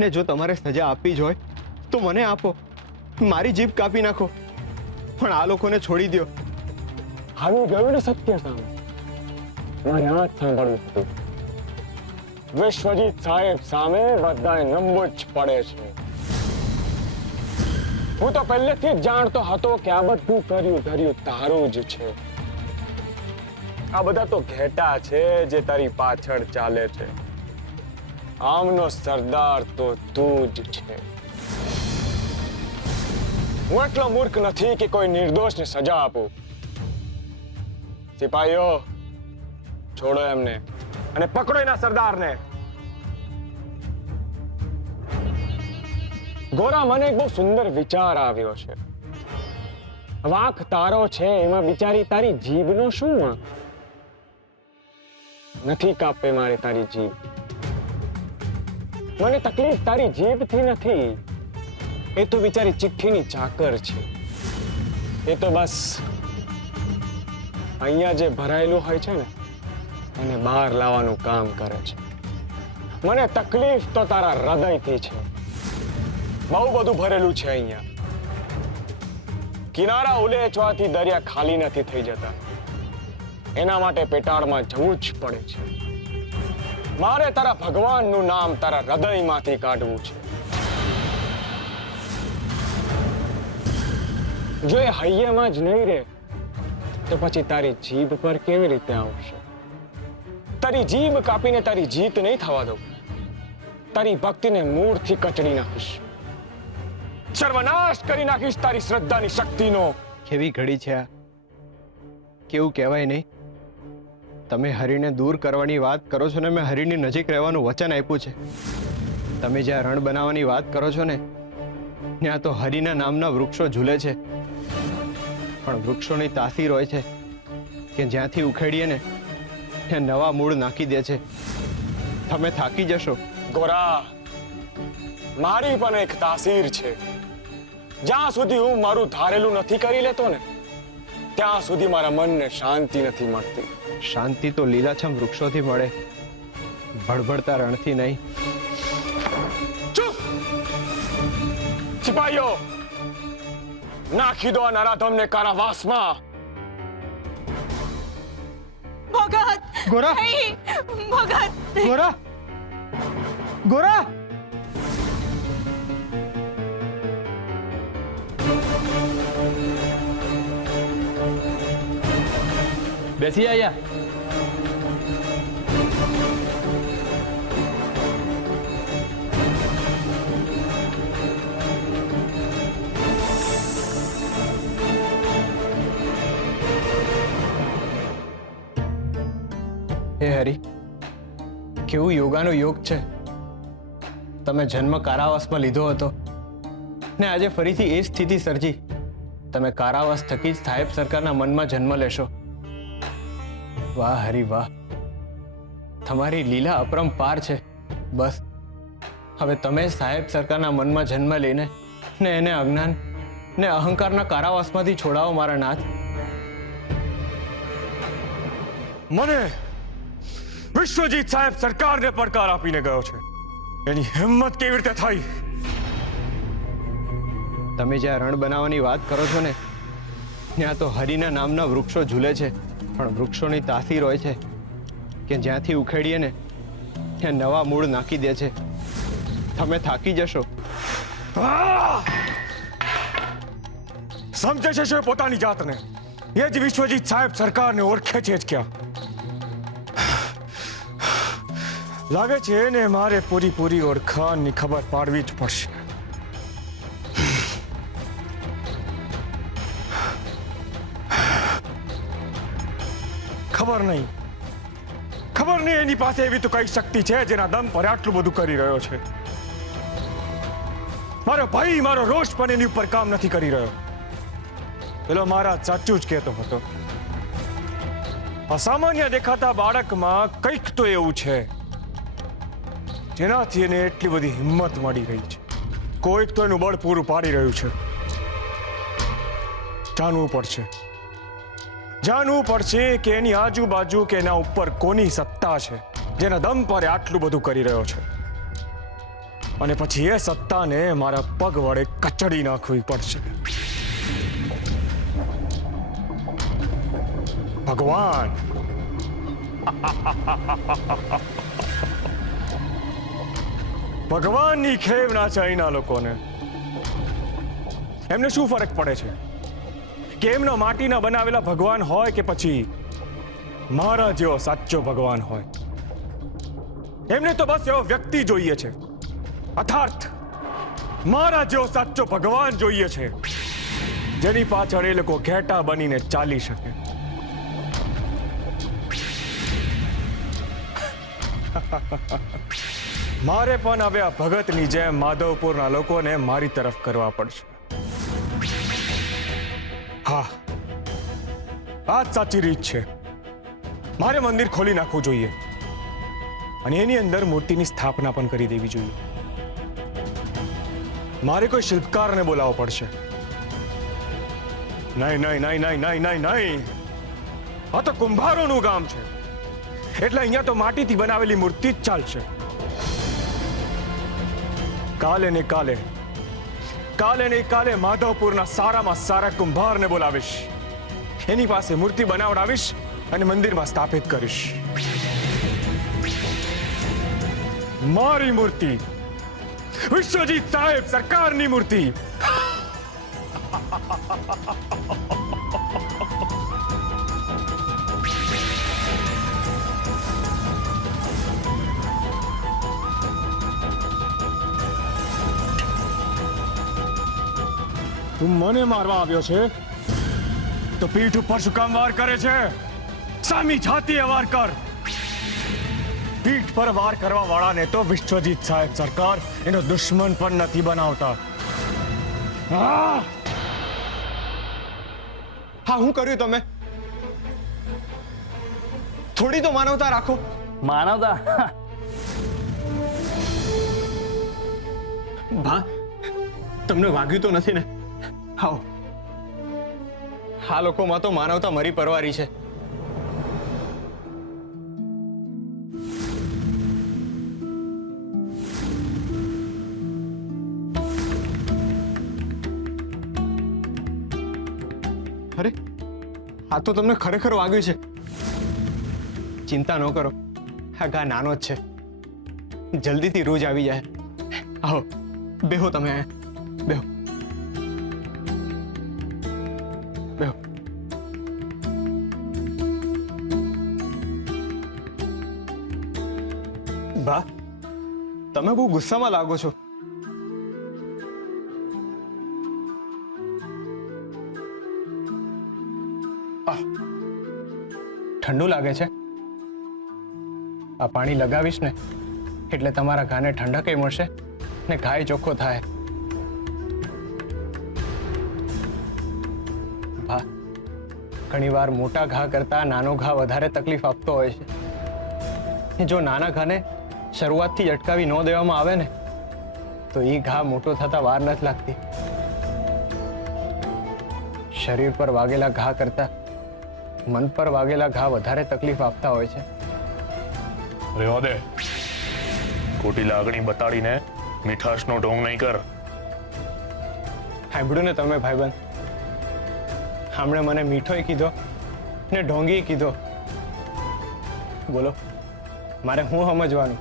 ને જો તમારે સજા આપવી જ હોય તો મને આપો, મારી જીભ કાપી નાખો, પણ આ લોકોને છોડી દો. આવી ગયું ને સત્ય સામે. મારે આ જ સાંભળવું હતું. વિશ્વજીત સાહેબ સામે બધાએ નમવું જ પડે છે. હું તો પહેલેથી જ જાણતો હતો કે આ બધું કર્યું ધર્યું તારું જ છે. આ બધા તો ઘેટા છે જે તારી પાછળ ચાલે છે. આમનો સરદાર તો તું જ છે. હું એટલો મૂર્ખ નથી કે કોઈ નિર્દોષને સજા આપું. સિપાહીઓ, છોડો એમને અને પકડો એના સરદારને. ગોરા, મને એક બહુ સુંદર વિચાર આવ્યો છે. વાંક તારો છે, એમાં બિચારી તારી જીભનો શું વાંક? નથી કાપે મારે તારી જીભ. મને તકલીફ તારી જીભથી નથી. એ તો બિચારી ચિઠ્ઠીની ચાકર છે. એ તો બસ અહીંયા જે ભરાયેલું હોય છે ને એને બહાર લાવવાનું કામ કરે છે. મને તકલીફ તો તારા હૃદયથી છે. બહુ બધું ભરેલું છે અહીંયા. કિનારા ઉલેચવાથી દરિયા ખાલી નથી થઈ જતા. એના માટે પેટાળમાં જવું જ પડે છે. મારે તારા ભગવાનનું નામ તારા હૃદયમાંથી કાઢવું છે. જો એ હૈયામાં જ નહીં રહે તો પછી તારી જીભ પર કેવી રીતે આવશે? તારી જીભ કાપીને તારી જીત નહીં થવા દઉં. તારી ભક્તિને મૂળથી કચડી નાખીશ. સર્વનાશ કરી નાખીશ તારી શ્રદ્ધાની શક્તિનો. કેવી ઘડી છે આ! કેવું કહેવાય નહીં, તમે હરિને દૂર કરવાની વાત કરો છો ને મેં હરિની નજીક રહેવાનું વચન આપ્યું છે. તમે જ્યાં રણ બનાવવાની વાત કરો છો ને ત્યાં તો હરિના નામના વૃક્ષો ઝૂલે છે, પણ વૃક્ષોની તાસીર હોય છે કે જ્યાંથી ઉખેડીએ ને ત્યાં નવા મૂળ નાખી દે છે. તમે થાકી જશો. ગોરા, મારી પણ એક તાસીર છે. જ્યાં સુધી હું મારું ધારેલું નથી કરી લેતો ને ત્યાં સુધી મારા મનને શાંતિ નથી મળતી. શાંતિ તો લીલાછમ વૃક્ષોથી મળે, ભડભડતા રણથી નહીં. ચૂપ! સિપાહીઓ, નાખી દો આ નરાધમને કારાવાસમાં. ભગત! ગોરા! નહીં! ભગત! ગોરા! ગોરા! બેસી આયા. હે હરિ, કેવું યોગાનો યોગ છે. તમે જન્મ કારાવાસમાં લીધો હતો ને આજે ફરીથી એ સ્થિતિ સર્જી. તમે કારાવાસ થકી જ સાહેબ સરકારના મનમાં જન્મ લેશો. વાહ હરિ વાહ, તમારી લીલા અપરંપાર છે. બસ હવે તમે સાહેબ સરકારના મનમાં જન્મ લઈને ને એને અજ્ઞાન ને અહંકારના કારાવાસમાંથી છોડાવો મારા નાથ. મને વિશ્વજીત સાહેબ સરકારને પડકાર આપીને ગયો છે. એની હિંમત કેવી રીતે થઈ? તમે જ્યાં રણ બનાવવાની વાત કરો છો ને ત્યાં તો હરિના નામના વૃક્ષો ઝૂલે છે, પણ વૃક્ષોની તાસીર હોય છે કે જ્યાંથી ઉખેડીએ ને ત્યાં નવા મૂળ નાખી દે છે. તમે થાકી જશો. સમજે છે શું પોતાની જાતને? એ જ વિશ્વજીત સાહેબ સરકારને ઓળખે છે જ ક્યાં? લાગે છે ને મારે પૂરી ઓળખાણની ખબર પાડવી જ પડશે. ખબર નહીં એની પાસે એવી તો કઈ શક્તિ છે જેના દમ પર આટલું બધું કરી રહ્યો છે. મારો ભાઈ, મારો રોષ પણ એની ઉપર કામ નથી કરી રહ્યો. પેલો મારા સાચું જ કહેતો હતો. અસામાન્ય દેખાતા બાળકમાં કંઈક તો એવું છે જેનાથી એને એટલી બધી હિંમત મળી રહી છે. કોઈક તો એનું બળ પૂરું પાડી રહ્યું છે. જાણવું પડશે કે એની આજુબાજુ કે એના ઉપર કોની સત્તા છે જેના દમ પર આટલું બધું કરી રહ્યો છે. અને પછી એ સત્તાને મારા પગ વડે કચડી નાખવી પડશે. ભગવાન, ભગવાનની ખેવ ના છે અહીંના લોકોને. એમને શું ફરક પડે છે કે એમનો માટીના બનાવેલા ભગવાન હોય કે પછી મારા જેવો સાચો ભગવાન હોય? એમને તો બસ એવો વ્યક્તિ જોઈએ છે, અર્થાત મારા જેવો સાચો ભગવાન જોઈએ છે, જેની પાછળ એ લોકો ઘેટા બનીને ચાલી શકે. મારે પણ હવે આ ભગતની જેમ માધવપુરના લોકોને મારી તરફ કરવા પડશે. હા, આ જ સાચી રીત છે. મારે મંદિર ખોલી નાખવું જોઈએ અને એની અંદર મૂર્તિની સ્થાપના પણ કરી દેવી જોઈએ. મારે કોઈ શિલ્પકારને બોલાવવો પડશે. નહીં નહીં નહીં નહીં નહીં નહીં નહીં, આ તો કુંભારોનું ગામ છે, એટલે અહીંયા તો માટીથી બનાવેલી મૂર્તિ જ ચાલશે. કાલે ને કાલે માધવપુરના સારામાં સારા કુંભારને બોલાવીશ, એની પાસે મૂર્તિ બનાવડાવીશ અને મંદિરમાં સ્થાપિત કરીશ. મારી મૂર્તિ, વિશ્વજીત સાહેબ સરકારની મૂર્તિ. તું મને મારવા આવ્યો છે તો પીઠ ઉપર શું કામ વાર કરે છે? સામી છાતીએ વાર કર. પીઠ પર વાર કરવા વાળાને તો વિશ્વજીત સાહેબ સરકાર એનો દુશ્મન પણ નથી બનાવતા. હા, હું કર્યું તમે? થોડી તો માનવતા રાખો. માનવતા? ભા, તમને વાગ્યું તો નથી ને? આવો, આ લોકોમાં તો માનવતા મરી પરવારી છે. અરે, આ તો તમને ખરેખર વાગ્યું છે. ચિંતા ન કરો, આ ઘા નાનો જ છે, જલ્દીથી રોજ આવી જાય. આવો, બેહો તમે, બેહો બેહો. બા, તમે બહુ ગુસ્સામાં લાગો છો. ઠંડુ લાગે છે? આ પાણી લગાવીશ ને એટલે તમારા ઘાને ઠંડક મળશે ને ઘાય ચોખ્ખો થાય. ભા, ઘણીવાર મોટા ઘા કરતા નાનો ઘા વધારે તકલીફ આપતો હોય છે. જો નાના ઘાને શરૂઆતથી જ અટકાવી ન દેવામાં આવે ને તો એ ઘા મોટો થતા વાર નથી લાગતી. શરીર પર વાગેલા ઘા કરતા મન પર વાગેલા ઘા વધારે તકલીફ આપતા હોય છે. રેવા દે, ખોટી લાગણી બતાડીને મીઠાશનો ઢોંગ નહીં કર. સાંભળ્યું ને તમે ભાઈબંધ? હમણે મને મીઠોય કીધો ને ઢોંગી કીધો. બોલો, મારે શું સમજવાનું?